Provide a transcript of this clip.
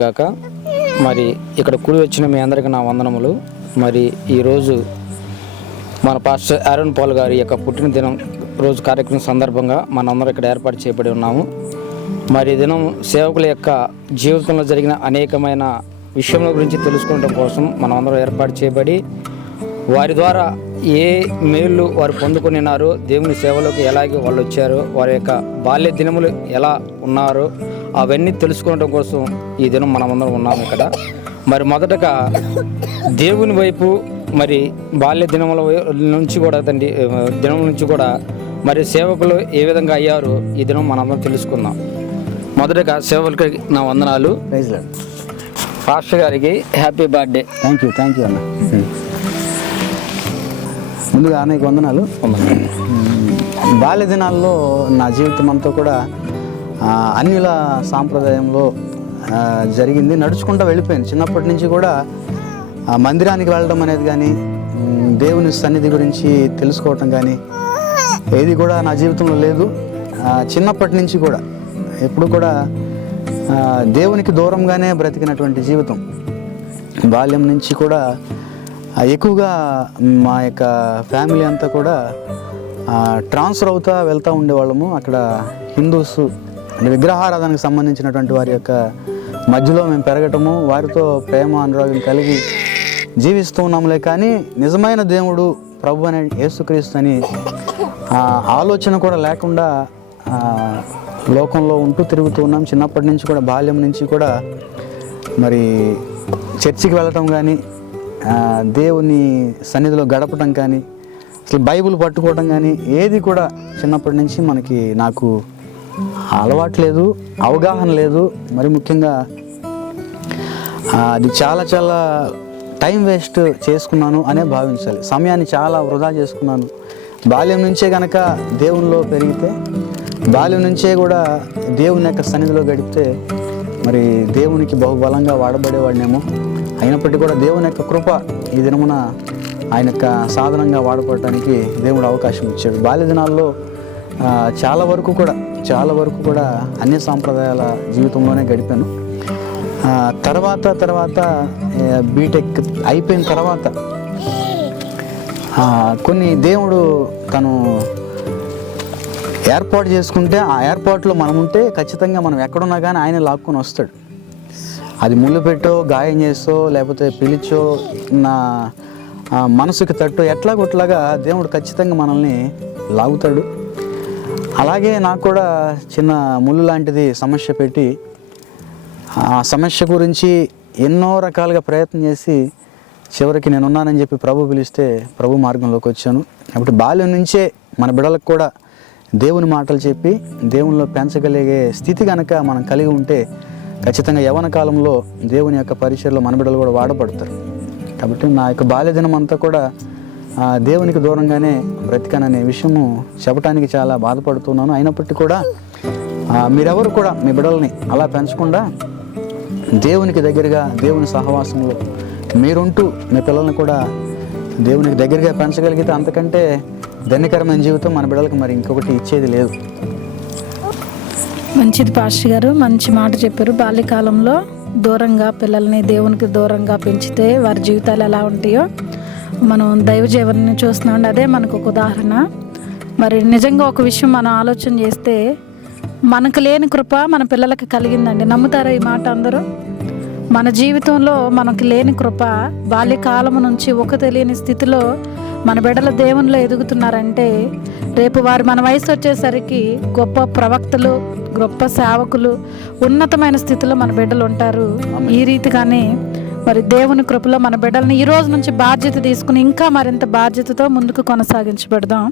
కాక మరి ఇక్కడ కూడి వచ్చిన మీ అందరికీ నా వందనములు. మరి ఈరోజు మన పాస్టర్ ఆరోన్ పాల్ గారి యొక్క పుట్టిన దినం రోజు కార్యక్రమం సందర్భంగా మనందరం ఇక్కడ ఏర్పాటు చేయబడి ఉన్నాము. మరి ఈ దినం సేవకుల యొక్క జీవితంలో జరిగిన అనేకమైన విషయముల గురించి తెలుసుకోవడం కోసం మనమందరం ఏర్పాటు చేయబడి వారి ద్వారా ఏ మేళ్ళు వారు పొందుకున్నారో, దేవుని సేవలోకి ఎలాగే వాళ్ళు వచ్చారో, వారి యొక్క బాల్య దినములు ఎలా ఉన్నారో అవన్నీ తెలుసుకోవడం కోసం ఈ దినం మనమందరం ఉన్నాము ఇక్కడ. మరి మొదటగా దేవుని వైపు మరి బాల్య దినముల నుంచి కూడా దినం నుంచి కూడా మరి సేవకులు ఏ విధంగా అయ్యారో ఈ దినం మనందరం తెలుసుకుందాం. మొదటగా సేవకులకి నా వందనాలు. పాస్టర్ గారికి హ్యాపీ బర్త్డే. థ్యాంక్ యూ అన్న. ముందుగా అనేక వందనాలు. బాల్య దినాల్లో నా జీవితం అంతా కూడా అన్యుల సాంప్రదాయంలో జరిగింది. నడుచుకుంటూ వెళ్ళిపోయింది. చిన్నప్పటి నుంచి కూడా మందిరానికి వెళ్ళడం అనేది కానీ, దేవుని సన్నిధి గురించి తెలుసుకోవటం కానీ ఏది కూడా నా జీవితంలో లేదు. చిన్నప్పటి నుంచి కూడా ఎప్పుడు కూడా దేవునికి దూరంగానే బ్రతికినటువంటి జీవితం. బాల్యం నుంచి కూడా ఎక్కువగా మా యొక్క ఫ్యామిలీ అంతా కూడా ట్రాన్స్ఫర్ అవుతా వెళ్తూ ఉండేవాళ్ళము. అక్కడ హిందూస్ అంటే విగ్రహారాధనకు సంబంధించినటువంటి వారి యొక్క మధ్యలో మేము పెరగటము, వారితో ప్రేమ అనురాగం కలిగి జీవిస్తూ ఉన్నాములే. కానీ నిజమైన దేవుడు ప్రభు అనే యేసుక్రీస్తు అని ఆలోచన కూడా లేకుండా లోకంలో ఉంటూ తిరుగుతూ ఉన్నాం. చిన్నప్పటి నుంచి కూడా బాల్యం నుంచి కూడా మరి చర్చికి వెళ్ళటం కానీ, దేవుని సన్నిధిలో గడపటం కానీ, అసలు బైబిల్ పట్టుకోవటం కానీ ఏది కూడా చిన్నప్పటి నుంచి నాకు అలవాటు లేదు, అవగాహన లేదు. మరి ముఖ్యంగా అది చాలా చాలా టైం వేస్ట్ చేసుకున్నాను అనే భావించాలి. సమయాన్ని చాలా వృధా చేసుకున్నాను. బాల్యం నుంచే కనుక దేవునిలో పెరిగితే, బాల్యం నుంచే కూడా దేవుని యొక్క సన్నిధిలో గడిపితే మరి దేవునికి బహుబలంగా వాడబడేవాడినేమో. అయినప్పటికీ కూడా దేవుని యొక్క కృప ఈ దినమున ఆయన యొక్క సాధనంగా వాడపడటానికి దేవుడు అవకాశం ఇచ్చాడు. బాల్య దినాల్లో చాలా వరకు కూడా అన్య సాంప్రదాయాల జీవితంలోనే గడిపాను. తర్వాత బీటెక్ అయిపోయిన తర్వాత కొన్ని దేవుడు తను ఏర్పాటు చేసుకుంటే ఆ ఏర్పాటులో మనం ఉంటే ఖచ్చితంగా మనం ఎక్కడున్నా కానీ ఆయన లాక్కొని వస్తాడు. అది ముళ్ళు పెట్టో, గాయం చేసో, లేకపోతే పిలిచో, నా మనసుకి తట్టో ఎట్లాగొట్లాగా దేవుడు ఖచ్చితంగా మనల్ని లాగుతాడు. అలాగే నాకు కూడా చిన్న ముళ్ళు లాంటిది సమస్య పెట్టి ఆ సమస్య గురించి ఎన్నో రకాలుగా ప్రయత్నం చేసి చివరికి నేనున్నానని చెప్పి ప్రభు పిలిస్తే ప్రభు మార్గంలోకి వచ్చాను. కాబట్టి బాల్యం నుంచే మన బిడ్డలకు కూడా దేవుని మాటలు చెప్పి దేవునిలో పెంచగలిగే స్థితి కనుక మనం కలిగి ఉంటే ఖచ్చితంగా యవ్వన కాలంలో దేవుని యొక్క పరిచయలో మన బిడ్డలు కూడా వాడబడతారు. కాబట్టి నా యొక్క బాల్యదినం అంతా కూడా దేవునికి దూరంగానే బ్రతికాననే విషయము చెప్పడానికి చాలా బాధపడుతున్నాను. అయినప్పటికీ కూడా మీరెవరు కూడా మీ బిడ్డల్ని అలా పెంచకుండా దేవునికి దగ్గరగా, దేవుని సహవాసంలో మీరుంటూ మీ పిల్లల్ని కూడా దేవునికి దగ్గరగా పెంచగలిగితే అంతకంటే ధన్యకరమైన జీవితం మన బిడ్డలకు మరి ఇంకొకటి ఇచ్చేది లేదు. మంచిది పాస్టర్ గారు, మంచి మాట చెప్పారు. బాల్యకాలంలో దూరంగా పిల్లల్ని దేవునికి దూరంగా పెంచితే వారి జీవితాలు ఎలా ఉంటాయో మనం దైవ జీవనాన్ని చూస్తున్నాం. అదే మనకు ఒక ఉదాహరణ. మరి నిజంగా ఒక విషయం మనం ఆలోచన చేస్తే మనకు లేని కృప మన పిల్లలకి కలిగిందండి. నమ్ముతారా ఈ మాట అందరూ? మన జీవితంలో మనకు లేని కృప బాల్యకాలం నుంచి ఒక తెలియని స్థితిలో మన బిడ్డలు దేవునిలో ఎదుగుతున్నారంటే రేపు వారు మన వయసు వచ్చేసరికి గొప్ప ప్రవక్తలు, గొప్ప సేవకులు, ఉన్నతమైన స్థితిలో మన బిడ్డలు ఉంటారు. ఈ రీతిగానే మరి దేవుని కృపలో మన బిడ్డల్ని ఈ రోజు నుంచి బాధ్యత తీసుకుని ఇంకా మరింత బాధ్యతతో ముందుకు కొనసాగించబడదాం.